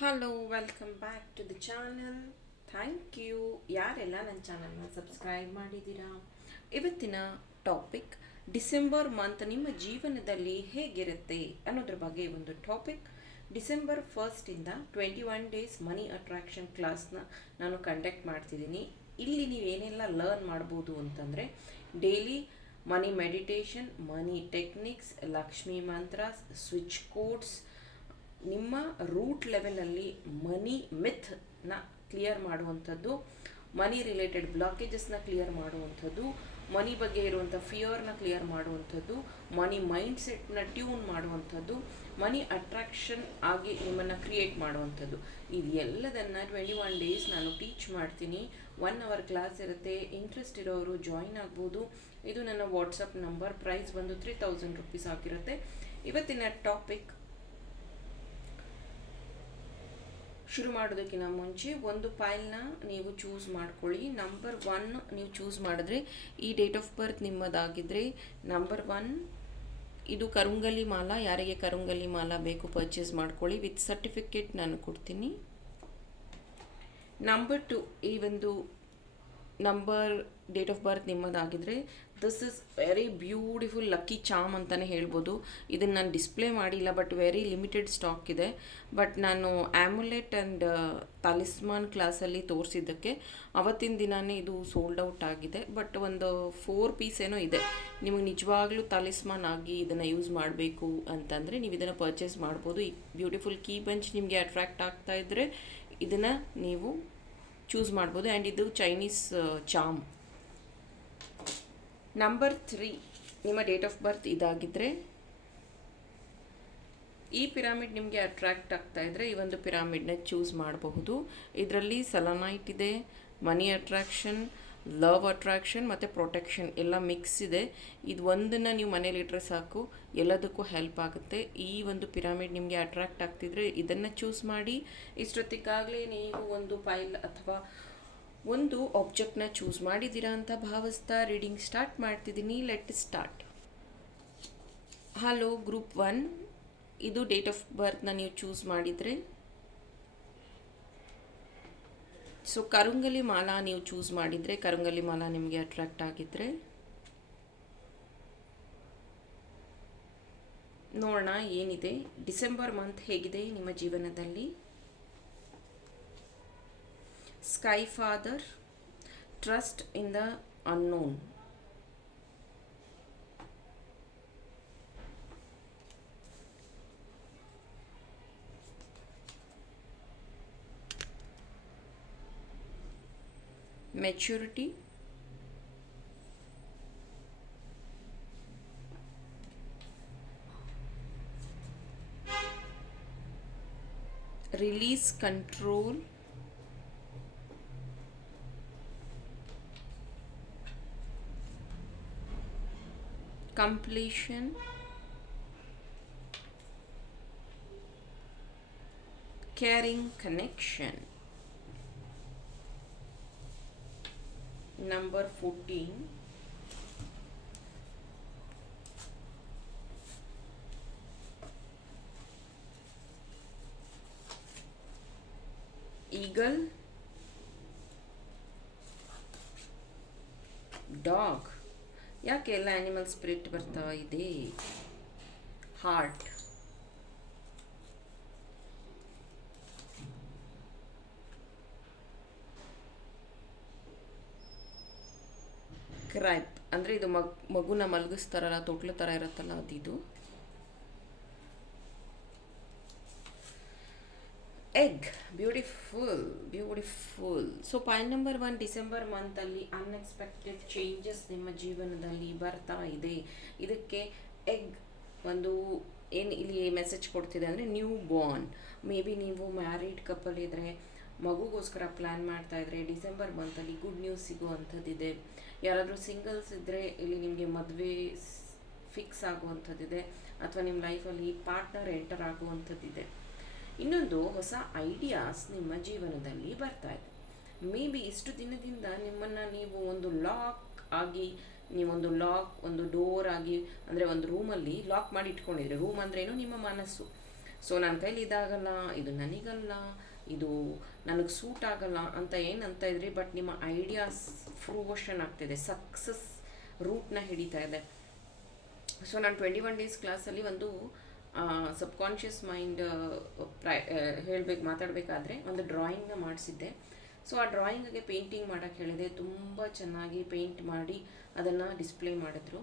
Hello welcome back to the channel thank you ಯಾರೆಲ್ಲ ನನ್ನ ಚಾನಲ್ನ ಸಬ್ಸ್ಕ್ರೈಬ್ ಮಾಡಿದ್ದೀರಾ? ಇವತ್ತಿನ ಟಾಪಿಕ್ ಡಿಸೆಂಬರ್ ಮಂತ್ ನಿಮ್ಮ ಜೀವನದಲ್ಲಿ ಹೇಗಿರುತ್ತೆ ಅನ್ನೋದ್ರ ಬಗ್ಗೆ ಒಂದು topic December ಫಸ್ಟಿಂದ twenty one days money attraction ಕ್ಲಾಸ್ನ ನಾನು ಕಂಡಕ್ಟ್ ಮಾಡ್ತಿದ್ದೀನಿ. ಇಲ್ಲಿ ನೀವು ಏನೆಲ್ಲ ಲರ್ನ್ ಮಾಡ್ಬೋದು ಅಂತಂದರೆ daily money meditation money techniques Lakshmi mantras switch codes ನಿಮ್ಮ ರೂಟ್ ಲೆವೆಲಲ್ಲಿ ಮನಿ ಮಿಥ್ನ ಕ್ಲಿಯರ್ ಮಾಡುವಂಥದ್ದು ಮನಿ ರಿಲೇಟೆಡ್ ಬ್ಲಾಕೇಜಸ್ನ ಕ್ಲಿಯರ್ ಮಾಡುವಂಥದ್ದು ಮನಿ ಬಗ್ಗೆ ಇರುವಂಥ ಫಿಯರ್ನ ಕ್ಲಿಯರ್ ಮಾಡುವಂಥದ್ದು ಮನಿ ಮೈಂಡ್ ಸೆಟ್ನ ಟ್ಯೂನ್ ಮಾಡುವಂಥದ್ದು ಮನಿ ಅಟ್ರಾಕ್ಷನ್ ಆಗಿ ನಿಮ್ಮನ್ನು ಕ್ರಿಯೇಟ್ ಮಾಡುವಂಥದ್ದು. ಇದೆಲ್ಲದನ್ನು ಟ್ವೆಂಟಿ ಒನ್ ಡೇಸ್ ನಾನು ಟೀಚ್ ಮಾಡ್ತೀನಿ. ಒನ್ ಅವರ್ ಕ್ಲಾಸ್ ಇರುತ್ತೆ. ಇಂಟ್ರೆಸ್ಟ್ ಇರೋರು ಜಾಯಿನ್ ಆಗ್ಬೋದು. ಇದು ನನ್ನ ವಾಟ್ಸಪ್ ನಂಬರ್ ಪ್ರೈಸ್ ಬಂದು ತ್ರೀ ತೌಸಂಡ್ ರುಪೀಸ್ ಆಗಿರುತ್ತೆ. ಇವತ್ತಿನ ಟಾಪಿಕ್ ಶುರು ಮಾಡೋದಕ್ಕಿಂತ ಮುಂಚೆ ಒಂದು ಫೈಲ್ನ ನೀವು ಚೂಸ್ ಮಾಡ್ಕೊಳ್ಳಿ. ನಂಬರ್ ಒನ್ ನೀವು ಚೂಸ್ ಮಾಡಿದ್ರೆ ಈ ಡೇಟ್ ಆಫ್ ಬರ್ತ್ ನಿಮ್ಮದಾಗಿದ್ದರೆ ನಂಬರ್ ಒನ್ ಇದು ಕರುಂಗಲಿ ಮಾಲ, ಯಾರಿಗೆ ಕರುಂಗಲಿ ಮಾಲ ಬೇಕು ಪರ್ಚೇಸ್ ಮಾಡ್ಕೊಳ್ಳಿ. ವಿತ್ ಸರ್ಟಿಫಿಕೇಟ್ ನಾನು ಕೊಡ್ತೀನಿ. ನಂಬರ್ ಟು ಈ ಒಂದು number date of birth ನಿಮ್ಮದಾಗಿದ್ದರೆ this is very beautiful lucky charm ಅಂತಲೇ ಹೇಳ್ಬೋದು. ಇದನ್ನು ನಾನು ಡಿಸ್ಪ್ಲೇ ಮಾಡಿಲ್ಲ ಬಟ್ ವೆರಿ ಲಿಮಿಟೆಡ್ ಸ್ಟಾಕ್ ಇದೆ. ಬಟ್ ನಾನು ಆ್ಯಮುಲೆಟ್ ಆ್ಯಂಡ್ ತಾಲಿಸ್ಮಾನ್ ಕ್ಲಾಸಲ್ಲಿ ತೋರಿಸಿದ್ದಕ್ಕೆ, ಅವತ್ತಿನ ದಿನವೇ ಇದು ಸೋಲ್ಡ್ ಔಟ್ ಆಗಿದೆ. ಬಟ್ ಒಂದು ಫೋರ್ ಪೀಸ್ ಏನೋ ಇದೆ. ನಿಮಗೆ ನಿಜವಾಗ್ಲೂ ತಾಲಿಸ್ಮಾನ್ ಆಗಿ ಇದನ್ನು ಯೂಸ್ ಮಾಡಬೇಕು ಅಂತಂದರೆ ನೀವು ಇದನ್ನು ಪರ್ಚೇಸ್ ಮಾಡ್ಬೋದು. ಈ ಬ್ಯೂಟಿಫುಲ್ ಕೀ ಬಂಚ್ ನಿಮಗೆ ಅಟ್ರ್ಯಾಕ್ಟ್ ಆಗ್ತಾ ಇದ್ದರೆ ಇದನ್ನು ನೀವು ಚೂಸ್ ಮಾಡ್ಬೋದು. ಆ್ಯಂಡ್ ಇದು ಚೈನೀಸ್ ಚಾಮ್ ನಂಬರ್ ತ್ರೀ ನಿಮ್ಮ ಡೇಟ್ ಆಫ್ ಬರ್ತ್ ಇದಾಗಿದ್ದರೆ ಈ ಪಿರಾಮಿಡ್ ನಿಮಗೆ ಅಟ್ರ್ಯಾಕ್ಟ್ ಆಗ್ತಾ ಇದ್ದರೆ ಈ ಒಂದು ಪಿರಾಮಿಡ್ನ ಚೂಸ್ ಮಾಡಬಹುದು. ಇದರಲ್ಲಿ ಸಲನೈಟ್ ಇದೆ ಮನಿ ಅಟ್ರಾಕ್ಷನ್ ಲವ್ ಅಟ್ರಾಕ್ಷನ್ ಮತ್ತು ಪ್ರೊಟೆಕ್ಷನ್ ಎಲ್ಲ ಮಿಕ್ಸ್ ಇದೆ. ಇದು ಒಂದನ್ನು ನೀವು ಮನೇಲಿ ಇಟ್ಟರೆ ಸಾಕು, ಎಲ್ಲದಕ್ಕೂ ಹೆಲ್ಪ್ ಆಗುತ್ತೆ. ಈ ಒಂದು ಪಿರಾಮಿಡ್ ನಿಮಗೆ ಅಟ್ರಾಕ್ಟ್ ಆಗ್ತಿದ್ರೆ ಇದನ್ನು ಚೂಸ್ ಮಾಡಿ. ಇಷ್ಟೊತ್ತಿಗಾಗಲೇ ನೀವು ಒಂದು ಫೈಲ್ ಅಥವಾ ಒಂದು ಆಬ್ಜೆಕ್ಟ್ನ ಚೂಸ್ ಮಾಡಿದ್ದೀರಾ ಅಂತ ಭಾವಿಸ್ತಾ ರೀಡಿಂಗ್ ಸ್ಟಾರ್ಟ್ ಮಾಡ್ತಿದ್ದೀನಿ. Let start hello group one ಇದು ಡೇಟ್ ಆಫ್ ಬರ್ತ್ನ ನೀವು ಚೂಸ್ ಮಾಡಿದರೆ. ಸೊ ಕರುಂಗಲಿ ಮಾಲಾ ನೀವು ಚೂಸ್ ಮಾಡಿದರೆ ಕರುಂಗಲಿ ಮಾಲಾ ನಿಮಗೆ ಅಟ್ರಾಕ್ಟ್ ಆಗಿದ್ದರೆ ನೋಡೋಣ, ಏನಿದೆ? ಡಿಸೆಂಬರ್ ಮಂತ್ ಹೇಗಿದೆ ನಿಮ್ಮ ಜೀವನದಲ್ಲಿ? Sky father trust in the unknown maturity. Release control. Completion. Caring connection number 14 eagle. Dog ಯಾಕೆ ಎಲ್ಲ ಆ್ಯನಿಮಲ್ ಸ್ಪಿರಿಟ್ ಬರ್ತಾವ ಇದೆ ಹಾರ್ಟ್ ಕ್ರೈಪ್ ಅಂದರೆ ಇದು ಮಗ್, ಮಗುನ ಮಲಗಿಸ್ತಾರಲ್ಲ ತೊಟ್ಲು ಥರ ಇರುತ್ತಲ್ಲ ಅದಿದು egg beautiful beautiful so point number one December ಮಂತಲ್ಲಿ unexpected changes ನಿಮ್ಮ ಜೀವನದಲ್ಲಿ ಬರ್ತಾ ಇದೆ. ಇದಕ್ಕೆ ಎಗ್ ಒಂದು ಏನು ಇಲ್ಲಿ ಮೆಸೇಜ್ ಕೊಡ್ತಿದೆ ಅಂದರೆ ನ್ಯೂ ಬಾರ್ನ್ ಮೇ ಬಿ ನೀವು ಮ್ಯಾರಿಡ್ ಕಪಲ್ ಇದ್ದರೆ ಮಗುಗೋಸ್ಕರ ಪ್ಲ್ಯಾನ್ ಮಾಡ್ತಾ ಇದ್ರೆ ಡಿಸೆಂಬರ್ ಮಂತಲ್ಲಿ ಗುಡ್ ನ್ಯೂಸ್ ಸಿಗುವಂಥದ್ದಿದೆ. ಯಾರಾದರೂ ಸಿಂಗಲ್ಸ್ ಇದ್ದರೆ ಇಲ್ಲಿ ನಿಮಗೆ ಮದುವೆ ಫಿಕ್ಸ್ ಆಗುವಂಥದ್ದಿದೆ. ಅಥವಾ ನಿಮ್ಮ ಲೈಫಲ್ಲಿ ಪಾರ್ಟ್ನರ್ ಎಂಟರ್ ಆಗುವಂಥದ್ದಿದೆ. ಇನ್ನೊಂದು ಹೊಸ ಐಡಿಯಾಸ್ ನಿಮ್ಮ ಜೀವನದಲ್ಲಿ ಬರ್ತಾ ಇದೆ. ಮೇ ಬಿ ಇಷ್ಟು ದಿನದಿಂದ ನಿಮ್ಮನ್ನು ನೀವು ಒಂದು ಲಾಕ್ ಆಗಿ ನೀವೊಂದು ಲಾಕ್ ಒಂದು ಡೋರ್ ಆಗಿ, ಅಂದರೆ ಒಂದು ರೂಮಲ್ಲಿ ಲಾಕ್ ಮಾಡಿ ಇಟ್ಕೊಂಡಿದ್ರೆ ರೂಮ್ ಅಂದ್ರೇನು ನಿಮ್ಮ ಮನಸ್ಸು. ಸೊ ನನ್ನ ಕೈಲಿ ಇದಾಗಲ್ಲ, ಇದು ನನಗಲ್ಲ, ಇದು ನನಗೆ ಸೂಟ್ ಆಗಲ್ಲ ಅಂತ ಏನು ಅಂತ ಇದ್ರಿ ಬಟ್ ನಿಮ್ಮ ಐಡಿಯಾಸ್ ಫ್ರೂವೋಷನ್ ಆಗ್ತಿದೆ. ಸಕ್ಸಸ್ ರೂಟ್ನ ಹಿಡಿತಾ ಇದೆ. ಸೊ ನಾನು ಟ್ವೆಂಟಿ ಒನ್ ಡೇಸ್ ಕ್ಲಾಸಲ್ಲಿ ಒಂದು ಸಬ್ಕಾನ್ಷಿಯಸ್ ಮೈಂಡ್ ಪ್ರೈ ಹೇಳಬೇಕು, ಮಾತಾಡಬೇಕಾದ್ರೆ ಒಂದು ಡ್ರಾಯಿಂಗ್ನ ಮಾಡಿಸಿದ್ದೆ. ಸೊ ಆ ಡ್ರಾಯಿಂಗ್ಗೆ ಪೇಂಟಿಂಗ್ ಮಾಡೋಕ್ಕೆ ಹೇಳಿದೆ. ತುಂಬ ಚೆನ್ನಾಗಿ ಪೇಂಟ್ ಮಾಡಿ ಅದನ್ನು ಡಿಸ್ಪ್ಲೇ ಮಾಡಿದ್ರು.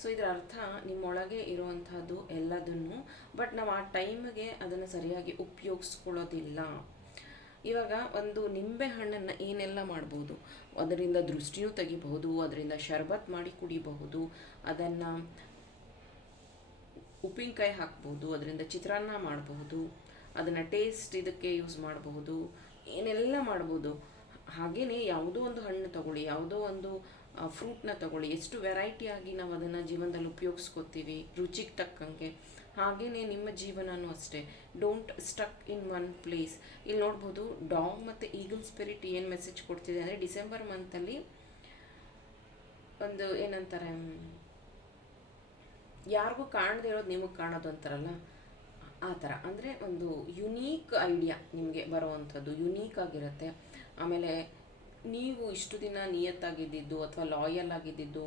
ಸೊ ಇದರ ಅರ್ಥ ನಿಮ್ಮೊಳಗೆ ಇರುವಂಥದ್ದು ಎಲ್ಲದನ್ನು ಬಟ್ ನಾವು ಆ ಟೈಮ್ಗೆ ಅದನ್ನು ಸರಿಯಾಗಿ ಉಪಯೋಗಿಸ್ಕೊಳ್ಳೋದಿಲ್ಲ. ಇವಾಗ ಒಂದು ನಿಂಬೆ ಹಣ್ಣನ್ನು ಏನೆಲ್ಲ ಮಾಡ್ಬೋದು? ಅದರಿಂದ ದೃಷ್ಟಿಯೂ ತೆಗಿಬಹುದು, ಅದರಿಂದ ಶರ್ಬತ್ ಮಾಡಿ ಕುಡಿಬಹುದು, ಅದನ್ನು ಉಪ್ಪಿನಕಾಯಿ ಹಾಕ್ಬೋದು, ಅದರಿಂದ ಚಿತ್ರಾನ್ನ ಮಾಡಬಹುದು, ಅದನ್ನು ಟೇಸ್ಟ್ ಇದಕ್ಕೆ ಯೂಸ್ ಮಾಡಬಹುದು, ಏನೆಲ್ಲ ಮಾಡ್ಬೋದು? ಹಾಗೆಯೇ ಯಾವುದೋ ಒಂದು ಹಣ್ಣು ತಗೊಳ್ಳಿ, ಯಾವುದೋ ಒಂದು ಫ್ರೂಟ್ನ ತಗೊಳ್ಳಿ. ಎಷ್ಟು ವೆರೈಟಿಯಾಗಿ ನಾವು ಅದನ್ನು ಜೀವನದಲ್ಲಿ ಉಪಯೋಗಿಸ್ಕೋತೀವಿ, ರುಚಿಗೆ ತಕ್ಕಂಗೆ. ಹಾಗೆಯೇ ನಿಮ್ಮ ಜೀವನವೂ ಅಷ್ಟೇ. Don't stuck in one place ಇಲ್ಲಿ ನೋಡ್ಬೋದು ಡಾಗ್ ಮತ್ತು ಈಗಲ್ ಸ್ಪಿರಿಟ್ ಏನು ಮೆಸೇಜ್ ಕೊಡ್ತಿದೆ ಅಂದರೆ ಡಿಸೆಂಬರ್ ಮಂತಲ್ಲಿ ಒಂದು ಏನಂತಾರೆ ಯಾರಿಗೂ ಕಾಣದೇ ಇರೋದು ನಿಮಗೆ ಕಾಣೋದು ಅಂತಾರಲ್ಲ? ಆ ಥರ. ಅಂದರೆ ಒಂದು ಯುನೀಕ್ ಐಡಿಯಾ ನಿಮಗೆ ಬರುವಂಥದ್ದು ಯುನೀಕ್ ಆಗಿರುತ್ತೆ. ಆಮೇಲೆ ನೀವು ಇಷ್ಟು ದಿನ ನಿಯತ್ತಾಗಿದ್ದಿದ್ದು ಅಥವಾ ಲಾಯಲ್ ಆಗಿದ್ದಿದ್ದು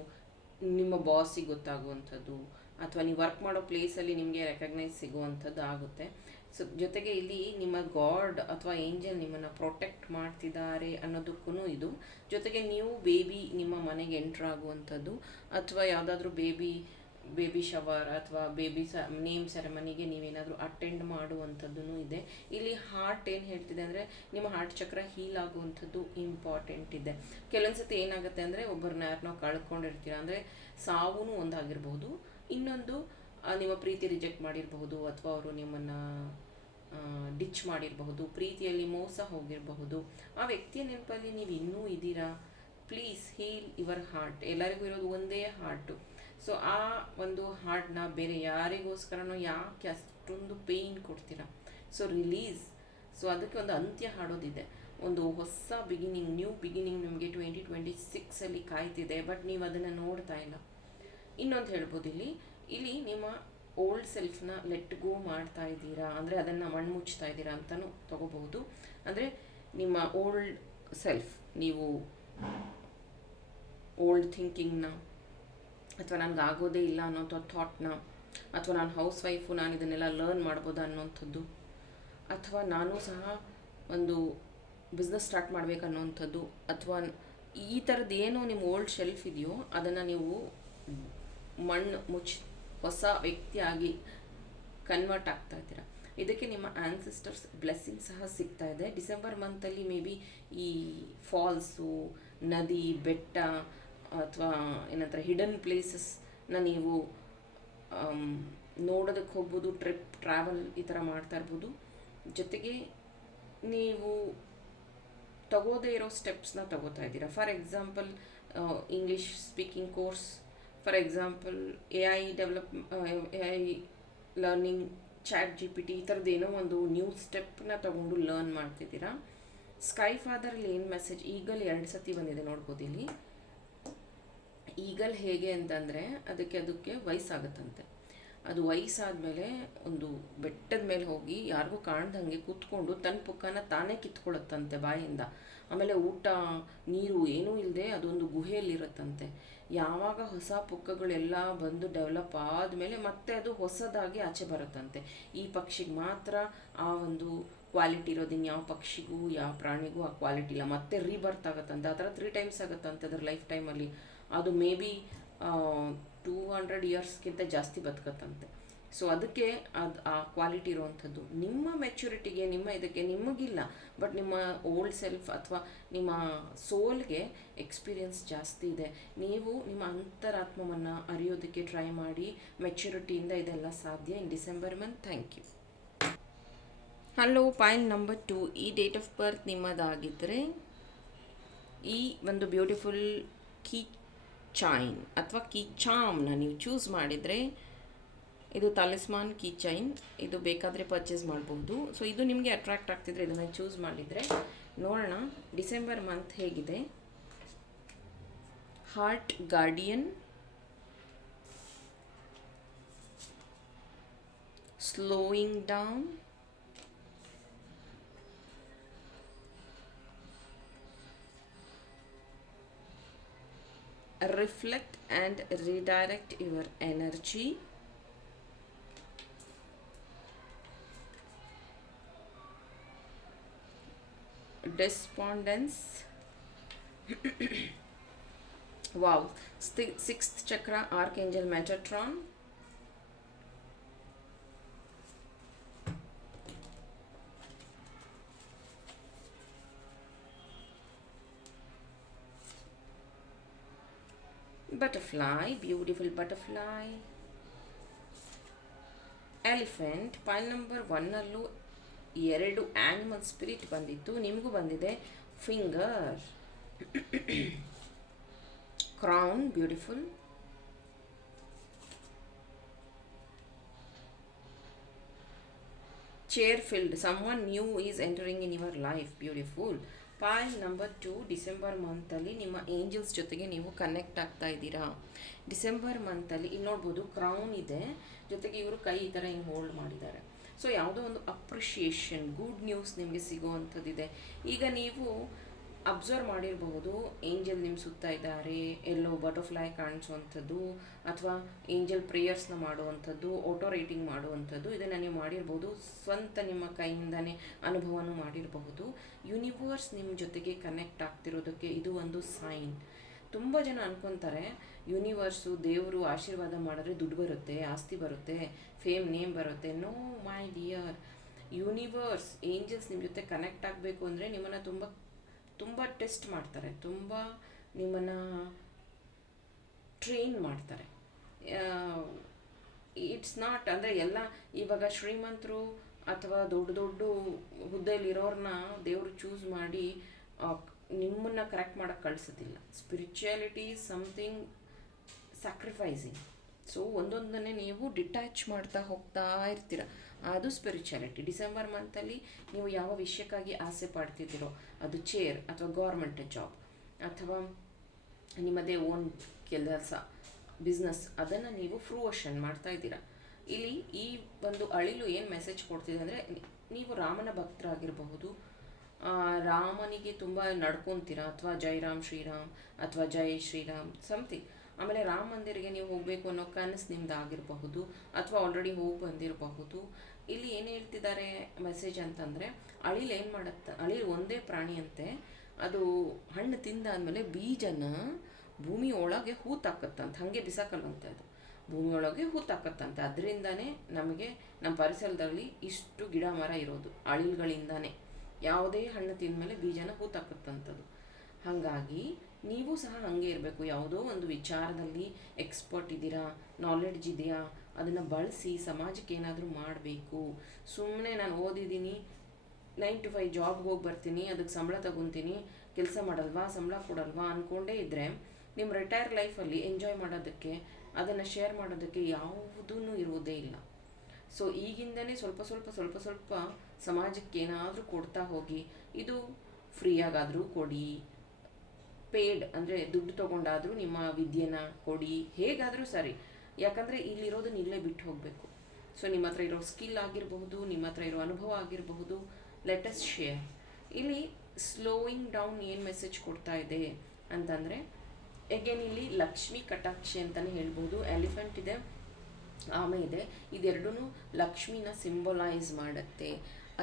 ನಿಮ್ಮ ಬಾಸಿಗೆ ಗೊತ್ತಾಗುವಂಥದ್ದು ಅಥವಾ ನೀವು ವರ್ಕ್ ಮಾಡೋ ಪ್ಲೇಸಲ್ಲಿ ನಿಮಗೆ ರೆಕಗ್ನೈಸ್ ಸಿಗುವಂಥದ್ದು ಆಗುತ್ತೆ. ಸೊ ಜೊತೆಗೆ ಇಲ್ಲಿ ನಿಮ್ಮ ಗಾಡ್ ಅಥವಾ ಏಂಜಲ್ ನಿಮ್ಮನ್ನು ಪ್ರೊಟೆಕ್ಟ್ ಮಾಡ್ತಿದ್ದಾರೆ ಅನ್ನೋದಕ್ಕೂ ಇದು. ಜೊತೆಗೆ ನೀವು ಬೇಬಿ ನಿಮ್ಮ ಮನೆಗೆ ಎಂಟ್ರ್ ಆಗುವಂಥದ್ದು ಅಥವಾ ಯಾವುದಾದ್ರೂ ಬೇಬಿ ಬೇಬಿ ಶವರ್ ಅಥವಾ ಬೇಬಿ ಸ ನೇಮ್ ಸೆರೆಮನಿಗೆ ನೀವೇನಾದರೂ ಅಟೆಂಡ್ ಮಾಡುವಂಥದ್ದು ಇದೆ. ಇಲ್ಲಿ ಹಾರ್ಟ್ ಏನು ಹೇಳ್ತಿದೆ ಅಂದರೆ ನಿಮ್ಮ ಹಾರ್ಟ್ ಚಕ್ರ ಹೀಲ್ ಆಗುವಂಥದ್ದು ಇಂಪಾರ್ಟೆಂಟ್ ಇದೆ. ಕೆಲವೊಂದು ಸತಿ ಏನಾಗುತ್ತೆ ಅಂದರೆ ಒಬ್ಬರನ್ನ ಯಾರನ್ನೋ ಕಳ್ಕೊಂಡಿರ್ತೀರ ಅಂದರೆ ಸಾವು ಒಂದಾಗಿರ್ಬೋದು. ಇನ್ನೊಂದು ನಿಮ್ಮ ಪ್ರೀತಿ ರಿಜೆಕ್ಟ್ ಮಾಡಿರಬಹುದು ಅಥವಾ ಅವರು ನಿಮ್ಮನ್ನು ಡಿಚ್ ಮಾಡಿರಬಹುದು, ಪ್ರೀತಿಯಲ್ಲಿ ಮೋಸ ಹೋಗಿರಬಹುದು. ಆ ವ್ಯಕ್ತಿಯ ನೆನಪಲ್ಲಿ ನೀವು ಇನ್ನೂ ಇದ್ದೀರಾ? ಪ್ಲೀಸ್ ಹೀಲ್ ಯುವರ್ ಹಾರ್ಟ್ ಎಲ್ಲರಿಗೂ ಇರೋದು ಒಂದೇ ಹಾರ್ಟು ಸೊ ಆ ಒಂದು ಹಾರ್ಟ್ನ ಬೇರೆ ಯಾರಿಗೋಸ್ಕರನೂ ಯಾಕೆ ಅಷ್ಟೊಂದು ಪೇಯ್ನ್ ಕೊಡ್ತೀರಾ? ಸೊ ರಿಲೀಸ್ ಸೊ ಅದಕ್ಕೆ ಒಂದು ಅಂತ್ಯ ಹಾಡೋದಿದೆ. ಒಂದು ಹೊಸ ಬಿಗಿನಿಂಗ್ ನ್ಯೂ ಬಿಗಿನಿಂಗ್ ನಿಮಗೆ ಟ್ವೆಂಟಿ ಟ್ವೆಂಟಿ ಸಿಕ್ಸಲ್ಲಿ ಕಾಯ್ತಿದೆ ಬಟ್ ನೀವು ಅದನ್ನು ನೋಡ್ತಾ ಇಲ್ಲ. ಇನ್ನೊಂದು ಹೇಳ್ಬೋದು ಇಲ್ಲಿ. ಇಲ್ಲಿ ನಿಮ್ಮ ಓಲ್ಡ್ ಸೆಲ್ಫ್ನ ಲೆಟ್ ಗೋ ಮಾಡ್ತಾ ಇದ್ದೀರಾ? ಅಂದರೆ ಅದನ್ನು ಮಣ್ಮುಚ್ತಾ ಇದ್ದೀರಾ ಅಂತಲೂ ತಗೋಬಹುದು. ಅಂದರೆ ನಿಮ್ಮ ಓಲ್ಡ್ ಸೆಲ್ಫ್ ನೀವು ಓಲ್ಡ್ ಥಿಂಕಿಂಗ್ನ ಅಥವಾ ನನಗೆ ಆಗೋದೇ ಇಲ್ಲ ಅನ್ನೋಂಥ ಥಾಟ್ನ ಅಥವಾ ನಾನು ಹೌಸ್ ವೈಫು ನಾನು ಇದನ್ನೆಲ್ಲ ಲರ್ನ್ ಮಾಡ್ಬೋದಾ ಅನ್ನೋಂಥದ್ದು, ಅಥವಾ ನಾನು ಸಹ ಒಂದು ಬಿಸ್ನೆಸ್ ಸ್ಟಾರ್ಟ್ ಮಾಡಬೇಕು ಅನ್ನೋವಂಥದ್ದು ಅಥವಾ ಈ ಥರದ್ದು ಏನು ನಿಮ್ಮ ಓಲ್ಡ್ ಶೆಲ್ಫ್ ಇದೆಯೋ ಅದನ್ನು ನೀವು ಮಣ್ಣು ಮುಚ್ಚಿ ಹೊಸ ವ್ಯಕ್ತಿಯಾಗಿ ಕನ್ವರ್ಟ್ ಆಗ್ತಾ ಇದ್ದೀರಾ. ಇದಕ್ಕೆ ನಿಮ್ಮ ಆ್ಯನ್ಸಿಸ್ಟರ್ಸ್ ಬ್ಲೆಸ್ಸಿಂಗ್ ಸಹ ಸಿಗ್ತಾ ಇದೆ. ಡಿಸೆಂಬರ್ ಮಂತಲ್ಲಿ ಮೇ ಬಿ ಈ ಫಾಲ್ಸು ನದಿ, ಬೆಟ್ಟ ಅಥವಾ ಏನಂತಾರೆ ಹಿಡನ್ ಪ್ಲೇಸಸ್ನ ನೀವು ನೋಡೋದಕ್ಕೆ ಹೋಗ್ಬೋದು ಟ್ರಿಪ್ ಟ್ರಾವೆಲ್ ಈ ಥರ ಮಾಡ್ತಾ ಇರ್ಬೋದು. ಜೊತೆಗೆ ನೀವು ತಗೋದೇ ಇರೋ ಸ್ಟೆಪ್ಸ್ನ ತಗೋತಾ ಇದ್ದೀರಾ? For example English speaking course for example A I develop A I learning chat G P T ಈ ಥರದ್ದು ಏನೋ ಒಂದು ನ್ಯೂ ಸ್ಟೆಪ್ನ ತಗೊಂಡು ಲರ್ನ್ ಮಾಡ್ತಿದ್ದೀರಾ? ಸ್ಕೈ ಫಾದರಲ್ಲಿ ಏನು ಮೆಸೇಜ್ ಈಗಲೂ ಎರಡು ಸತಿ ಬಂದಿದೆ ನೋಡ್ಬೋದು ಇಲ್ಲಿ. ಈಗಲ್ ಹೇಗೆ ಅಂತಂದರೆ ಅದಕ್ಕೆ ಅದಕ್ಕೆ ವಯಸ್ಸಾಗುತ್ತಂತೆ. ಅದು ವಯಸ್ಸಾದಮೇಲೆ ಒಂದು ಬೆಟ್ಟದ ಮೇಲೆ ಹೋಗಿ ಯಾರಿಗೂ ಕಾಣ್ದಂಗೆ ಕೂತ್ಕೊಂಡು ತನ್ನ ಪುಕ್ಕನ ತಾನೇ ಕಿತ್ಕೊಳ್ಳುತ್ತಂತೆ ಬಾಯಿಂದ. ಆಮೇಲೆ ಊಟ, ನೀರು ಏನೂ ಇಲ್ಲದೆ ಅದೊಂದು ಗುಹೆಯಲ್ಲಿರುತ್ತಂತೆ. ಯಾವಾಗ ಹೊಸ ಪುಕ್ಕಗಳೆಲ್ಲ ಬಂದು ಡೆವಲಪ್ ಆದಮೇಲೆ ಮತ್ತೆ ಅದು ಹೊಸದಾಗಿ ಆಚೆ ಬರುತ್ತಂತೆ. ಈ ಪಕ್ಷಿಗೆ ಮಾತ್ರ ಆ ಒಂದು ಕ್ವಾಲಿಟಿ ಇರೋದಿನ್ ಯಾವ ಪಕ್ಷಿಗೂ, ಯಾವ ಪ್ರಾಣಿಗೂ ಆ ಕ್ವಾಲಿಟಿ ಇಲ್ಲ. ಮತ್ತೆ ರೀಬರ್ತ್ ಆಗುತ್ತಂತೆ. ಆ ಥರ ತ್ರೀ ಟೈಮ್ಸ್ ಆಗುತ್ತಂತೆ ಅದ್ರ ಲೈಫ್ ಟೈಮಲ್ಲಿ. ಅದು ಮೇ ಬಿ ಟೂ ಹಂಡ್ರೆಡ್ ಇಯರ್ಸ್ಗಿಂತ ಜಾಸ್ತಿ ಬದುಕತ್ತಂತೆ. ಸೊ ಅದಕ್ಕೆ ಅದು, ಆ ಕ್ವಾಲಿಟಿ ಇರುವಂಥದ್ದು. ನಿಮ್ಮ ಮೆಚುರಿಟಿಗೆ ನಿಮ್ಮ ಇದಕ್ಕೆ ನಿಮಗಿಲ್ಲ. ಬಟ್ ನಿಮ್ಮ ಓಲ್ಡ್ ಸೆಲ್ಫ್ ಅಥವಾ ನಿಮ್ಮ ಸೋಲ್ಗೆ ಎಕ್ಸ್ಪೀರಿಯನ್ಸ್ ಜಾಸ್ತಿ ಇದೆ. ನೀವು ನಿಮ್ಮ ಅಂತರಾತ್ಮವನ್ನು ಅರಿಯೋದಕ್ಕೆ ಟ್ರೈ ಮಾಡಿ ಮೆಚುರಿಟಿಯಿಂದ ಇದೆಲ್ಲ ಸಾಧ್ಯ. In December month thank you hello point number two ಈ ಡೇಟ್ ಆಫ್ ಬರ್ತ್ ನಿಮ್ಮದಾಗಿದ್ದರೆ ಈ ಒಂದು ಬ್ಯೂಟಿಫುಲ್ ಕೀ ಚೈನ್ ಅಥವಾ ಕೀ ಚಾಮ್ನ ನೀವು ಚೂಸ್ ಮಾಡಿದರೆ ಇದು ತಾಲಿಸ್ಮಾನ್ ಕೀ ಚೈನ್, ಇದು ಬೇಕಾದರೆ ಪರ್ಚೇಸ್ ಮಾಡ್ಬೋದು. ಸೊ ಇದು ನಿಮಗೆ ಅಟ್ರಾಕ್ಟ್ ಆಗ್ತಿದ್ರೆ ಇದನ್ನು ಚೂಸ್ ಮಾಡಿದರೆ ನೋಡೋಣ ಡಿಸೆಂಬರ್ ಮಂತ್ ಹೇಗಿದೆ? Heart guardian slowing down reflect and redirect your energy. Despondence. Wow. Sixth chakra archangel metatron butterfly, beautiful butterfly. Elephant pile number ಒನ್ನಲ್ಲೂ ಎರಡು ಆ್ಯನಿಮಲ್ ಸ್ಪಿರಿಟ್ ಬಂದಿತ್ತು. ನಿಮಗೂ ಬಂದಿದೆ. Finger crown beautiful chair filled someone new is entering in your life beautiful pile number two December ಮಂತಲ್ಲಿ ನಿಮ್ಮ angels ಜೊತೆಗೆ ನೀವು connect ಆಗ್ತಾ ಇದ್ದೀರಾ. December ಮಂತಲ್ಲಿ ಇಲ್ಲಿ ನೋಡ್ಬೋದು ಕ್ರೌನ್ ಇದೆ. ಜೊತೆಗೆ ಇವರು ಕೈ ಈ ಥರ ಹಿಂಗೆ ಹೋಲ್ಡ್ ಮಾಡಿದ್ದಾರೆ. ಸೊ ಯಾವುದೋ ಒಂದು ಅಪ್ರಿಷಿಯೇಷನ್ ಗುಡ್ ನ್ಯೂಸ್ ನಿಮಗೆ ಸಿಗುವಂಥದ್ದಿದೆ. ಈಗ ನೀವು ಅಬ್ಸರ್ವ್ ಮಾಡಿರಬಹುದು ಏಂಜಲ್ ನಿಮ್ಮ ಸುತ್ತ ಇದ್ದಾರೆ, ಎಲ್ಲೋ ಬಟರ್ಫ್ಲೈ ಕಾಣಿಸುವಂಥದ್ದು, ಅಥವಾ ಏಂಜಲ್ ಪ್ರೇಯರ್ಸ್ನ ಮಾಡುವಂಥದ್ದು ಆಟೋ ರೈಟಿಂಗ್ ಮಾಡುವಂಥದ್ದು, ಇದನ್ನು ನೀವು ಮಾಡಿರ್ಬೋದು. ಸ್ವಂತ ನಿಮ್ಮ ಕೈಯಿಂದನೇ ಅನುಭವನೂ ಮಾಡಿರಬಹುದು. ಯೂನಿವರ್ಸ್ ನಿಮ್ಮ ಜೊತೆಗೆ ಕನೆಕ್ಟ್ ಆಗ್ತಿರೋದಕ್ಕೆ ಇದು ಒಂದು ಸೈನ್ ತುಂಬ ಜನ ಅನ್ಕೊತಾರೆ ಯೂನಿವರ್ಸು ದೇವರು ಆಶೀರ್ವಾದ ಮಾಡಿದ್ರೆ ದುಡ್ಡು ಬರುತ್ತೆ, ಆಸ್ತಿ ಬರುತ್ತೆ ಫೇಮ್ ನೇಮ್ ಬರುತ್ತೆ. No my dear universe angels ನಿಮ್ಮ ಜೊತೆ ಕನೆಕ್ಟ್ ಆಗಬೇಕು ಅಂದರೆ ನಿಮ್ಮನ್ನು ತುಂಬ ತುಂಬ ಟೆಸ್ಟ್ ಮಾಡ್ತಾರೆ, ತುಂಬ ನಿಮ್ಮನ್ನು ಟ್ರೈನ್ ಮಾಡ್ತಾರೆ. ಇಟ್ಸ್ ನಾಟ್ ಅಂದರೆ ಎಲ್ಲ ಇವಾಗ ಶ್ರೀಮಂತರು ಅಥವಾ ದೊಡ್ಡ ದೊಡ್ಡ ಹುದ್ದೆಯಲ್ಲಿರೋರನ್ನ ದೇವರು ಚೂಸ್ ಮಾಡಿ ನಿಮ್ಮನ್ನು ಕರೆಕ್ಟ್ ಮಾಡೋಕ್ಕೆ ಕಳಿಸೋದಿಲ್ಲ. ಸ್ಪಿರಿಚುಯಾಲಿಟಿ ಸಮಥಿಂಗ್ ಸ್ಯಾಕ್ರಿಫೈಸಿಂಗ್ ಸೊ ಒಂದೊಂದನ್ನೇ ನೀವು ಡಿಟ್ಯಾಚ್ ಮಾಡ್ತಾ ಹೋಗ್ತಾ ಇರ್ತೀರ. ಅದು ಸ್ಪಿರಿಚುಯಾಲಿಟಿ ಡಿಸೆಂಬರ್ ಮಂತಲ್ಲಿ ನೀವು ಯಾವ ವಿಷಯಕ್ಕಾಗಿ ಆಸೆ ಪಡ್ತಿದ್ದೀರೋ, ಅದು ಚೇರ್ ಅಥವಾ ಗೌರ್ಮೆಂಟ್ ಜಾಬ್ ಅಥವಾ ನಿಮ್ಮದೇ ಓನ್ ಕೆಲಸ ಬಿಸ್ನೆಸ್ ಅದನ್ನು ನೀವು ಫ್ರೂವಷನ್ ಮಾಡ್ತಾ ಇದ್ದೀರಾ. ಇಲ್ಲಿ ಈ ಒಂದು ಅಳಿಲು ಏನು ಮೆಸೇಜ್ ಕೊಡ್ತಿದೆ ಅಂದರೆ, ನೀವು ರಾಮನ ಭಕ್ತರಾಗಿರಬಹುದು. ರಾಮನಿಗೆ ತುಂಬ ನಡ್ಕೊತೀರಾ, ಅಥವಾ ಜೈ ರಾಮ್ ಶ್ರೀರಾಮ್ ಅಥವಾ ಜೈ ಶ್ರೀರಾಮ್ ಸಮಥಿಂಗ್ ಆಮೇಲೆ ರಾಮ ಮಂದಿರಿಗೆ ನೀವು ಹೋಗಬೇಕು ಅನ್ನೋ ಕನಸು ನಿಮ್ದು ಆಗಿರಬಹುದು ಅಥವಾ ಆಲ್ರೆಡಿ ಹೋಗಿ ಬಂದಿರಬಹುದು. ಇಲ್ಲಿ ಏನು ಹೇಳ್ತಿದ್ದಾರೆ ಮೆಸೇಜ್ ಅಂತಂದರೆ, ಅಳಿಲ್ ಏನು ಮಾಡುತ್ತೆ, ಅಳಿಲ್ ಒಂದೇ ಪ್ರಾಣಿ ಅಂತೆ, ಅದು ಹಣ್ಣು ತಿಂದಾದಮೇಲೆ ಬೀಜನ ಭೂಮಿ ಒಳಗೆ ಹೂತಾಕತ್ತಂತ, ಹಾಗೆ ಬಿಸಾಕಲ್ವಂತೆ ಅದು. ಭೂಮಿ ಒಳಗೆ ಹೂತಾಕತ್ತಂತೆ, ಅದರಿಂದನೇ ನಮಗೆ ನಮ್ಮ ಪರಿಸರದಲ್ಲಿ ಇಷ್ಟು ಗಿಡ ಮರ ಇರೋದು, ಅಳಿಲ್ಗಳಿಂದಾನೇ. ಯಾವುದೇ ಹಣ್ಣು ತಿಂದಮೇಲೆ ಬೀಜನ ಹೂತಾಕತ್ತಂಥದ್ದು ಹಾಗಾಗಿ ನೀವು ಸಹ ಹಾಗೆ ಇರಬೇಕು. ಯಾವುದೋ ಒಂದು ವಿಚಾರದಲ್ಲಿ ಎಕ್ಸ್ಪರ್ಟ್ ಇದ್ದೀರಾ ನಾಲೆಡ್ಜ್ ಇದೆಯಾ, ಅದನ್ನು ಬಳಸಿ ಸಮಾಜಕ್ಕೆ ಏನಾದರೂ ಮಾಡಬೇಕು. ಸುಮ್ಮನೆ ನಾನು ಓದಿದ್ದೀನಿ ನೈನ್ ಟು ಫೈವ್ ಜಾಬ್ಗೆ ಹೋಗಿ ಬರ್ತೀನಿ, ಅದಕ್ಕೆ ಸಂಬಳ ತಗೊತೀನಿ, ಕೆಲಸ ಮಾಡಲ್ವಾ, ಸಂಬಳ ಕೊಡಲ್ವಾ ಅಂದ್ಕೊಂಡೇ ಇದ್ದರೆ ನಿಮ್ಮ ರಿಟೈರ್ ಲೈಫಲ್ಲಿ ಎಂಜಾಯ್ ಮಾಡೋದಕ್ಕೆ, ಅದನ್ನು ಶೇರ್ ಮಾಡೋದಕ್ಕೆ ಯಾವುದೂ ಇರುವುದೇ ಇಲ್ಲ. ಸೊ ಈಗಿಂದನೇ ಸ್ವಲ್ಪ ಸ್ವಲ್ಪ ಸ್ವಲ್ಪ ಸ್ವಲ್ಪ ಸಮಾಜಕ್ಕೆ ಏನಾದರೂ ಕೊಡ್ತಾ ಹೋಗಿ, ಇದು ಫ್ರೀಯಾಗಾದರೂ ಕೊಡಿ. ಪೇಡ್ ಅಂದರೆ ದುಡ್ಡು ತೊಗೊಂಡಾದರೂ ನಿಮ್ಮ ವಿದ್ಯೆನ ಕೊಡಿ, ಹೇಗಾದರೂ ಸರಿ. ಯಾಕಂದರೆ ಇಲ್ಲಿರೋದನ್ನ ಇಲ್ಲೇ ಬಿಟ್ಟು ಹೋಗಬೇಕು. ಸೊ ನಿಮ್ಮ ಹತ್ರ ಇರೋ ಸ್ಕಿಲ್ ಆಗಿರಬಹುದು, ನಿಮ್ಮ ಹತ್ರ ಇರೋ ಅನುಭವ ಆಗಿರಬಹುದು ಲೆಟಸ್ ಶೇರ್ ಇಲ್ಲಿ ಸ್ಲೋಯಿಂಗ್ ಡೌನ್ ಏನು ಮೆಸೇಜ್ ಕೊಡ್ತಾ ಇದೆ ಅಂತಂದರೆ ಎಗೇನ್ ಇಲ್ಲಿ ಲಕ್ಷ್ಮಿ ಕಟಾಕ್ಷಿ ಅಂತಲೇ ಹೇಳ್ಬೋದು. ಎಲಿಫೆಂಟ್ ಇದೆ, ಆಮೆ ಇದೆ. ಇದೆರಡೂ ಲಕ್ಷ್ಮಿನ ಸಿಂಬಲೈಸ್ ಮಾಡುತ್ತೆ.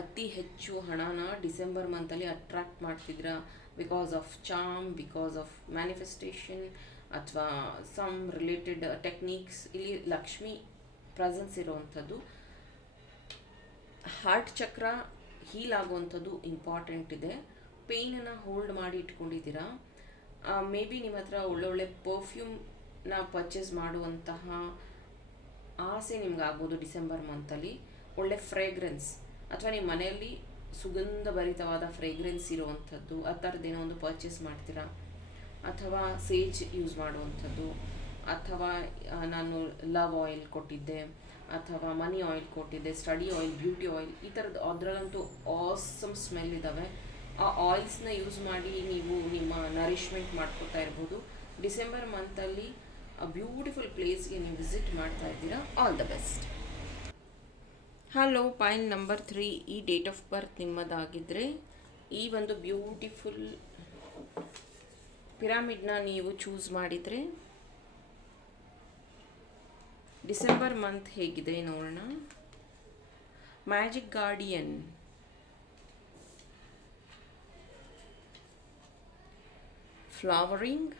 ಅತಿ ಹೆಚ್ಚು ಹಣನ ಡಿಸೆಂಬರ್ ಮಂತಲ್ಲಿ ಅಟ್ರಾಕ್ಟ್ ಮಾಡ್ತಿದ್ರ because of charm because of manifestation ಅಥವಾ ಸಮ್ ರಿಲೇಟೆಡ್ ಟೆಕ್ನಿಕ್ಸ್ ಇಲ್ಲಿ ಲಕ್ಷ್ಮಿ ಪ್ರೆಸೆನ್ಸ್ ಇರುವಂಥದ್ದು. ಹಾರ್ಟ್ ಚಕ್ರ ಹೀಲ್ ಆಗುವಂಥದ್ದು ಇಂಪಾರ್ಟೆಂಟ್ ಇದೆ. ಪೇಯ್ನನ್ನು ಹೋಲ್ಡ್ ಮಾಡಿ ಇಟ್ಕೊಂಡಿದ್ದೀರಾ? ಮೇ ಬಿ ನಿಮ್ಮ ಹತ್ರ ಒಳ್ಳೊಳ್ಳೆ ಪರ್ಫ್ಯೂಮ್ನ ಪರ್ಚೇಸ್ ಮಾಡುವಂತಹ ಆಸೆ ನಿಮ್ಗೆ ಆಗ್ಬೋದು ಡಿಸೆಂಬರ್ ಮಂತಲ್ಲಿ ಒಳ್ಳೆ ಫ್ರೇಗ್ರೆನ್ಸ್ ಅಥವಾ ನಿಮ್ಮ ಮನೆಯಲ್ಲಿ ಸುಗಂಧ ಭರಿತವಾದ ಫ್ರೇಗ್ರೆನ್ಸ್ ಇರುವಂಥದ್ದು ಆ ಏನೋ ಒಂದು ಪರ್ಚೇಸ್ ಮಾಡ್ತೀರಾ? ಅಥವಾ ಸೇಜ್ ಯೂಸ್ ಮಾಡುವಂಥದ್ದು, ಅಥವಾ ನಾನು ಲವ್ ಆಯಿಲ್ ಕೊಟ್ಟಿದ್ದೆ, ಅಥವಾ ಮನಿ ಆಯಿಲ್ ಕೊಟ್ಟಿದ್ದೆ ಸ್ಟಡಿ ಆಯಿಲ್ ಬ್ಯೂಟಿ ಆಯಿಲ್ ಈ ಥರದ್ದು ಅದರಲ್ಲಂತೂ ಆಸಮ್ ಸ್ಮೆಲ್ ಇದ್ದಾವೆ ಆ ಆಯಿಲ್ಸ್ನ ಯೂಸ್ ಮಾಡಿ ನೀವು ನಿಮ್ಮ ನರಿಷ್ಮೆಂಟ್ ಮಾಡ್ಕೊತಾ ಇರ್ಬೋದು. ಡಿಸೆಂಬರ್ ಮಂತಲ್ಲಿ ಬ್ಯೂಟಿಫುಲ್ ಪ್ಲೇಸ್ಗೆ ನೀವು ವಿಸಿಟ್ ಮಾಡ್ತಾ ಇದ್ದೀರಾ. All the best hello point number three ಈ ಡೇಟ್ ಆಫ್ ಬರ್ತ್ ನಿಮ್ಮದಾಗಿದ್ದರೆ ಈ ಒಂದು ಬ್ಯೂಟಿಫುಲ್ ಪಿರಾಮಿಡ್ನ ನೀವು ಚೂಸ್ ಮಾಡಿದರೆ ಡಿಸೆಂಬರ್ ಮಂತ್ ಹೇಗಿದೆ ನೋಡೋಣ. Magic guardian flowering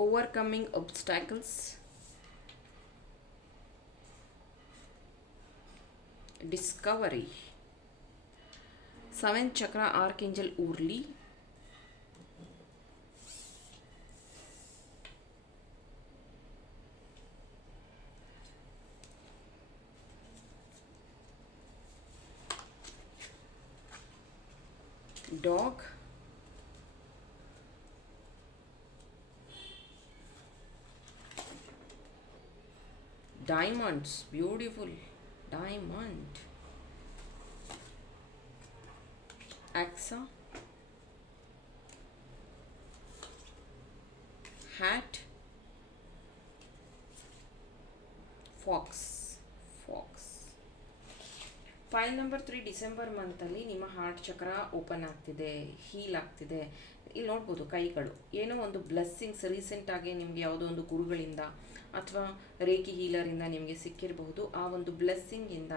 overcoming obstacles, discovery. Seventh chakra Archangel Urli. Dog. Diamonds. Beautiful. Diamond. Axa. Hat. Fox fox pile number three December ಮಂತಲ್ಲಿ ನಿಮ್ಮ heart ಚಕ್ರ ಓಪನ್ ಆಗ್ತಿದೆ ಹೀಲ್ ಆಗ್ತಿದೆ. ಇಲ್ಲಿ ನೋಡ್ಬೋದು ಕೈಗಳು. ಏನೋ ಒಂದು ಬ್ಲೆಸ್ಸಿಂಗ್ಸ್ ರೀಸೆಂಟಾಗಿ ನಿಮಗೆ ಯಾವುದೋ ಒಂದು ಗುರುಗಳಿಂದ ಅಥವಾ ರೇಖಿ ಹೀಲರಿಂದ ನಿಮಗೆ ಸಿಕ್ಕಿರಬಹುದು. ಆ ಒಂದು ಬ್ಲೆಸ್ಸಿಂಗಿಂದ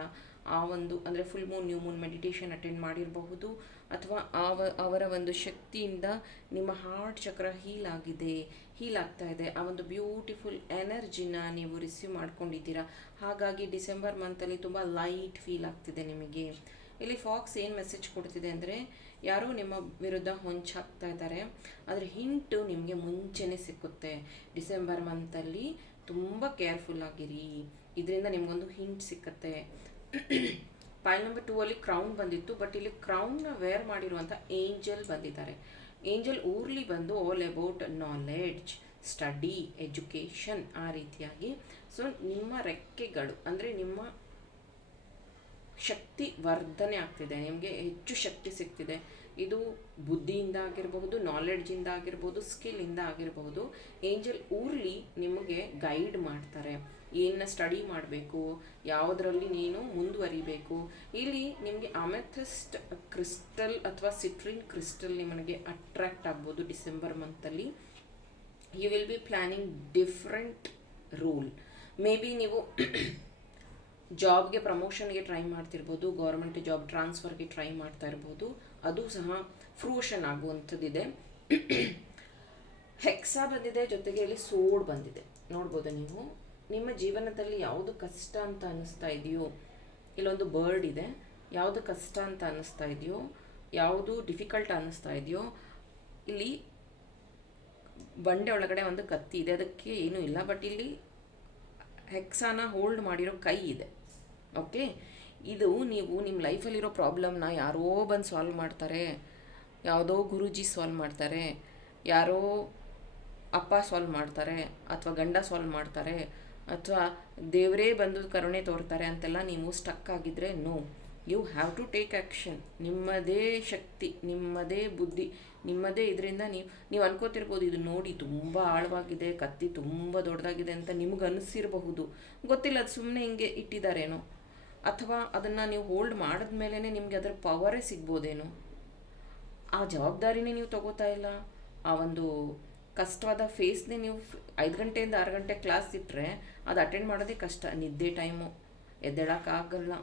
ಆ ಒಂದು ಅಂದರೆ full moon new moon meditation attend ಮಾಡಿರಬಹುದು. ಅಥವಾ ಆವ, ಅವರ ಒಂದು ಶಕ್ತಿಯಿಂದ ನಿಮ್ಮ ಹಾರ್ಟ್ ಚಕ್ರ ಹೀಲ್ ಆಗಿದೆ ಹೀಲ್ ಆಗ್ತಾ ಇದೆ. ಆ ಒಂದು ಬ್ಯೂಟಿಫುಲ್ ಎನರ್ಜಿನ ನೀವು ರಿಸೀವ್ ಮಾಡ್ಕೊಂಡಿದ್ದೀರಾ. ಹಾಗಾಗಿ ಡಿಸೆಂಬರ್ ಮಂತಲ್ಲಿ ತುಂಬ ಲೈಟ್ ಫೀಲ್ ಆಗ್ತಿದೆ ನಿಮಗೆ. ಇಲ್ಲಿ ಫಾಕ್ಸ್ ಏನು ಮೆಸೇಜ್ ಕೊಡ್ತಿದೆ ಅಂದರೆ ಯಾರೋ ನಿಮ್ಮ ವಿರುದ್ಧ ಹೊಂಚಾಗ್ತಾ ಇದ್ದಾರೆ. ಅದರ ಹಿಂಟು ನಿಮಗೆ ಮುಂಚೆನೆ ಸಿಕ್ಕುತ್ತೆ. ಡಿಸೆಂಬರ್ ಮಂತಲ್ಲಿ ತುಂಬ ಕೇರ್ಫುಲ್ ಆಗಿರಿ. ಇದರಿಂದ ನಿಮಗೊಂದು ಹಿಂಟ್ ಸಿಕ್ಕತ್ತೆ. ಫೈಲ್ ನಂಬರ್ ಟೂ ಅಲ್ಲಿ ಕ್ರೌನ್ ಬಂದಿತ್ತು, ಬಟ್ ಇಲ್ಲಿ ಕ್ರೌನ್ನ ವೇರ್ ಮಾಡಿರುವಂಥ ಏಂಜಲ್ ಬಂದಿದ್ದಾರೆ. ಏಂಜಲ್ ಊರ್ಲಿ ಬಂದು all about knowledge, study, education ಆ ರೀತಿಯಾಗಿ. ಸೊ ನಿಮ್ಮ ರೆಕ್ಕೆಗಳು, ಅಂದರೆ ನಿಮ್ಮ ಶಕ್ತಿ ವರ್ಧನೆ ಆಗ್ತಿದೆ, ನಿಮಗೆ ಹೆಚ್ಚು ಶಕ್ತಿ ಸಿಗ್ತಿದೆ. ಇದು ಬುದ್ಧಿಯಿಂದ ಆಗಿರಬಹುದು ನಾಲೆಡ್ಜಿಂದ ಆಗಿರ್ಬೋದು ಸ್ಕಿಲ್ಲಿಂದ ಆಗಿರಬಹುದು. ಏಂಜಲ್ ಊರ್ಲಿ ನಿಮಗೆ ಗೈಡ್ ಮಾಡ್ತಾರೆ. ಏನನ್ನ ಸ್ಟಡಿ ಮಾಡಬೇಕು, ಯಾವುದರಲ್ಲಿ ನೀನು ಮುಂದುವರಿಬೇಕು. ಇಲ್ಲಿ ನಿಮಗೆ ಅಮೆಥಿಸ್ಟ್ ಕ್ರಿಸ್ಟಲ್ ಅಥವಾ ಸಿಟ್ರಿನ್ ಕ್ರಿಸ್ಟಲ್ ನಿಮಗೆ ಅಟ್ರಾಕ್ಟ್ ಆಗ್ಬೋದು December ಮಂತಲ್ಲಿ you will be planning different rule maybe ನೀವು ಜಾಬ್ಗೆ ಪ್ರಮೋಷನ್ಗೆ ಟ್ರೈ ಮಾಡ್ತಿರ್ಬೋದು ಗೌರ್ಮೆಂಟ್ ಜಾಬ್ ಟ್ರಾನ್ಸ್ಫರ್ಗೆ ಟ್ರೈ ಮಾಡ್ತಾ ಇರ್ಬೋದು, ಅದು ಸಹ ಫ್ರೂಷನ್ ಆಗುವಂಥದ್ದಿದೆ. ಹೆಕ್ಸಾ ಬಂದಿದೆ, ಜೊತೆಗೆ ಇಲ್ಲಿ ಸೋಡ್ ಬಂದಿದೆ. ನೋಡ್ಬೋದು ನೀವು. ನಿಮ್ಮ ಜೀವನದಲ್ಲಿ ಯಾವುದು ಕಷ್ಟ ಅಂತ ಅನ್ನಿಸ್ತಾ ಇದೆಯೋ, ಇಲ್ಲೊಂದು ಬರ್ಡ್ ಇದೆ, ಯಾವುದು ಕಷ್ಟ ಅಂತ ಅನ್ನಿಸ್ತಾ ಇದೆಯೋ, ಯಾವುದು ಡಿಫಿಕಲ್ಟ್ ಅನ್ನಿಸ್ತಾ ಇದೆಯೋ, ಇಲ್ಲಿ ಬಂಡೆ ಒಳಗಡೆ ಒಂದು ಕತ್ತಿ ಇದೆ. ಅದಕ್ಕೆ ಏನೂ ಇಲ್ಲ ಬಟ್ ಇಲ್ಲಿ ಹೆಕ್ಸಾನ ಹೋಲ್ಡ್ ಮಾಡಿರೋ ಕೈ ಇದೆ. ಓಕೆ ಇದು ನೀವು ನಿಮ್ಮ ಲೈಫಲ್ಲಿರೋ ಪ್ರಾಬ್ಲಮ್ನ ಯಾರೋ ಬಂದು ಸಾಲ್ವ್ ಮಾಡ್ತಾರೆ. ಯಾವುದೋ ಗುರೂಜಿ ಸಾಲ್ವ್ ಮಾಡ್ತಾರೆ. ಯಾರೋ ಅಪ್ಪ ಸಾಲ್ವ್ ಮಾಡ್ತಾರೆ ಅಥವಾ ಗಂಡ ಸಾಲ್ವ್ ಮಾಡ್ತಾರೆ ಅಥವಾ ದೇವರೇ ಬಂದು ಕರುಣೆ ತೋರ್ತಾರೆ ಅಂತೆಲ್ಲ ನೀವು ಸ್ಟಕ್ ಆಗಿದ್ರೆ no you have to take action ನಿಮ್ಮದೇ ಶಕ್ತಿ, ನಿಮ್ಮದೇ ಬುದ್ಧಿ, ನಿಮ್ಮದೇ ಇದರಿಂದ ನೀವು ನೀವು ಅನ್ಕೋತಿರ್ಬೋದು ಇದು ನೋಡಿ ತುಂಬ ಆಳವಾಗಿದೆ, ಕತ್ತಿ ತುಂಬ ದೊಡ್ಡದಾಗಿದೆ ಅಂತ ನಿಮ್ಗೆ ಅನಿಸಿರಬಹುದು ಗೊತ್ತಿಲ್ಲ, ಅದು ಸುಮ್ಮನೆ ಹಿಂಗೆ ಇಟ್ಟಿದ್ದಾರೇನೋ ಅಥವಾ ಅದನ್ನು ನೀವು ಹೋಲ್ಡ್ ಮಾಡಿದ ಮೇಲೇ ನಿಮಗೆ ಅದರ ಪವರೇ ಸಿಗ್ಬೋದೇನೋ? ಆ ಜವಾಬ್ದಾರಿನೇ ನೀವು ತಗೋತಾ ಇಲ್ಲ. ಆ ಒಂದು ಕಷ್ಟವಾದ ಫೇಸ್ನೇ ನೀವು ಐದು ಗಂಟೆಯಿಂದ ಆರು ಗಂಟೆ ಕ್ಲಾಸ್ ಇಟ್ಟರೆ ಅದು ಅಟೆಂಡ್ ಮಾಡೋದೇ ಕಷ್ಟ. ನಿದ್ದೆ ಟೈಮು ಎದ್ದೇಳೋಕ್ಕಾಗಲ್ಲ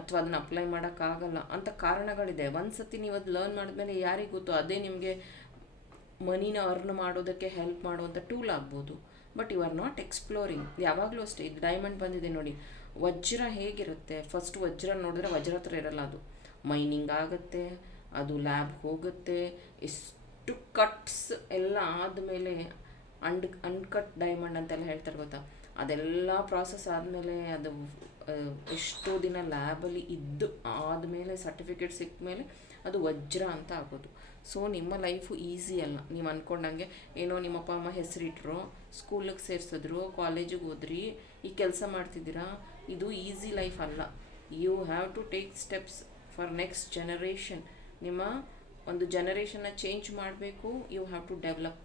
ಅಥವಾ ಅದನ್ನು ಅಪ್ಲೈ ಮಾಡೋಕ್ಕಾಗಲ್ಲ ಅಂತ ಕಾರಣಗಳಿದೆ. ಒಂದು ಸತಿ ನೀವು ಅದು ಲರ್ನ್ ಮಾಡಿದ್ಮೇಲೆ ಯಾರಿಗೆ ಗೊತ್ತು ಅದೇ ನಿಮಗೆ ಮನಿನ ಅರ್ನ್ ಮಾಡೋದಕ್ಕೆ ಹೆಲ್ಪ್ ಮಾಡುವಂಥ ಟೂಲ್ ಆಗ್ಬೋದು. But you are not exploring ಯಾವಾಗಲೂ ಅಷ್ಟೇ. ಇದು ಡೈಮಂಡ್ ಬಂದಿದೆ ನೋಡಿ. ವಜ್ರ ಹೇಗಿರುತ್ತೆ? ಫಸ್ಟ್ ವಜ್ರ ನೋಡಿದ್ರೆ ವಜ್ರ ಹತ್ರ ಇರಲ್ಲ ಅದು. ಮೈನಿಂಗ್ ಆಗುತ್ತೆ, ಅದು ಲ್ಯಾಬ್ ಹೋಗುತ್ತೆ ಎಷ್ಟು ಕಟ್ಸ್ ಎಲ್ಲ ಆದಮೇಲೆ ಅಂಡ್ ಅನ್ಕಟ್ ಡೈಮಂಡ್ ಅಂತೆಲ್ಲ ಹೇಳ್ತಾರೆ ಗೊತ್ತಾ? ಅದೆಲ್ಲ ಪ್ರಾಸೆಸ್ ಆದಮೇಲೆ ಅದು ಎಷ್ಟೋ ದಿನ ಲ್ಯಾಬಲ್ಲಿ ಇದ್ದು ಆದಮೇಲೆ ಸರ್ಟಿಫಿಕೇಟ್ ಸಿಕ್ಕ ಮೇಲೆ ಅದು ವಜ್ರ ಅಂತ ಆಗೋದು. ಸೊ ನಿಮ್ಮ ಲೈಫು ಈಸಿ ಅಲ್ಲ. ನೀವು ಅಂದ್ಕೊಂಡಂಗೆ ಏನೋ ನಿಮ್ಮ ಅಪ್ಪ ಅಮ್ಮ ಹೆಸರಿಟ್ರು ಸ್ಕೂಲಿಗೆ ಸೇರಿಸಿದ್ರು, ಕಾಲೇಜಿಗೆ ಹೋದ್ರಿ, ಈ ಕೆಲಸ ಮಾಡ್ತಿದ್ದೀರಾ? ಇದು ಈಸಿ ಲೈಫ್ ಅಲ್ಲ. You have to take steps for next generation ನಿಮ್ಮ ಒಂದು ಜನರೇಷನ್ನ ಚೇಂಜ್ ಮಾಡಬೇಕು you have to develop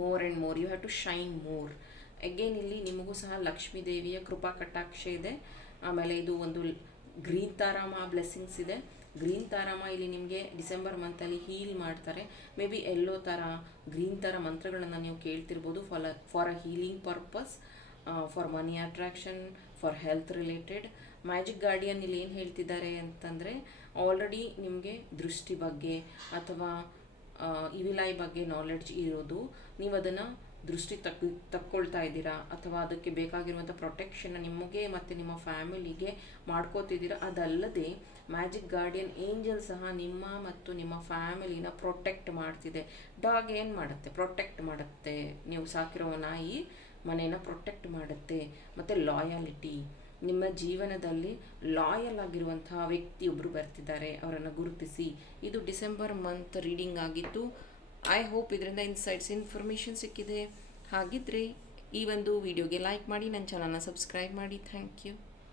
more and more you have to shine more again ಇಲ್ಲಿ ನಿಮಗೂ ಸಹ ಲಕ್ಷ್ಮೀ ದೇವಿಯ ಕೃಪಾ ಕಟಾಕ್ಷ ಇದೆ. ಆಮೇಲೆ ಇದು ಒಂದು ಗ್ರೀನ್ ತಾರಾಮ ಬ್ಲೆಸ್ಸಿಂಗ್ಸ್ ಇದೆ. ಗ್ರೀನ್ ತಾರಾಮ ಇಲ್ಲಿ ನಿಮಗೆ ಡಿಸೆಂಬರ್ ಮಂತಲ್ಲಿ ಹೀಲ್ ಮಾಡ್ತಾರೆ. ಮೇ ಬಿ ಎಲ್ಲೋ ಥರ ಗ್ರೀನ್ ಥರ ಮಂತ್ರಗಳನ್ನು ನೀವು ಕೇಳ್ತಿರ್ಬೋದು. For for a healing purpose for money attraction for health related magic guardian ಇಲ್ಲಿ ಏನು ಹೇಳ್ತಿದ್ದಾರೆ ಅಂತಂದರೆ ಆಲ್ರೆಡಿ ನಿಮಗೆ ದೃಷ್ಟಿ ಬಗ್ಗೆ ಅಥವಾ ಇವಿಲಾಯ್ ಬಗ್ಗೆ ನಾಲೆಡ್ಜ್ ಇರೋದು. ನೀವು ಅದನ್ನು ದೃಷ್ಟಿ ತಕ್, ತಕ್ಕೊಳ್ತಾ ಇದ್ದೀರಾ? ಅಥವಾ ಅದಕ್ಕೆ ಬೇಕಾಗಿರುವಂಥ ಪ್ರೊಟೆಕ್ಷನ್ ನಿಮಗೆ ಮತ್ತು ನಿಮ್ಮ ಫ್ಯಾಮಿಲಿಗೆ ಮಾಡ್ಕೋತಿದ್ದೀರಾ? ಅದಲ್ಲದೆ ಮ್ಯಾಜಿಕ್ ಗಾರ್ಡಿಯನ್ ಏಂಜಲ್ ಸಹ ನಿಮ್ಮ ಮತ್ತು ನಿಮ್ಮ ಫ್ಯಾಮಿಲಿನ ಪ್ರೊಟೆಕ್ಟ್ ಮಾಡ್ತಿದೆ. ಡಾಗ್ ಏನು ಮಾಡುತ್ತೆ? ಪ್ರೊಟೆಕ್ಟ್ ಮಾಡುತ್ತೆ. ನೀವು ಸಾಕಿರೋ ನಾಯಿ ಮನೇನ ಪ್ರೊಟೆಕ್ಟ್ ಮಾಡುತ್ತೆ. ಮತ್ತು ಲಾಯಾಲಿಟಿ ನಿಮ್ಮ ಜೀವನದಲ್ಲಿ ಲಾಯಲ್ ಆಗಿರುವಂತಹ ವ್ಯಕ್ತಿಯೊಬ್ಬರು ಬರ್ತಿದ್ದಾರೆ. ಅವರನ್ನು ಗುರುತಿಸಿ. ಇದು ಡಿಸೆಂಬರ್ ಮಂತ್ ರೀಡಿಂಗ್ ಆಗಿತ್ತು ಐ ಹೋಪ್ ಇದರಿಂದ ಇನ್ಸೈಟ್ಸ್, ಇನ್ಫಾರ್ಮೇಷನ್ ಸಿಕ್ಕಿದೆ. ಹಾಗಿದ್ರೆ ಈ ಒಂದು ವಿಡಿಯೋಗೆ ಲೈಕ್ ಮಾಡಿ, ನನ್ನ ಚಾನಲ್ನ ಸಬ್ಸ್ಕ್ರೈಬ್ ಮಾಡಿ. Thank you.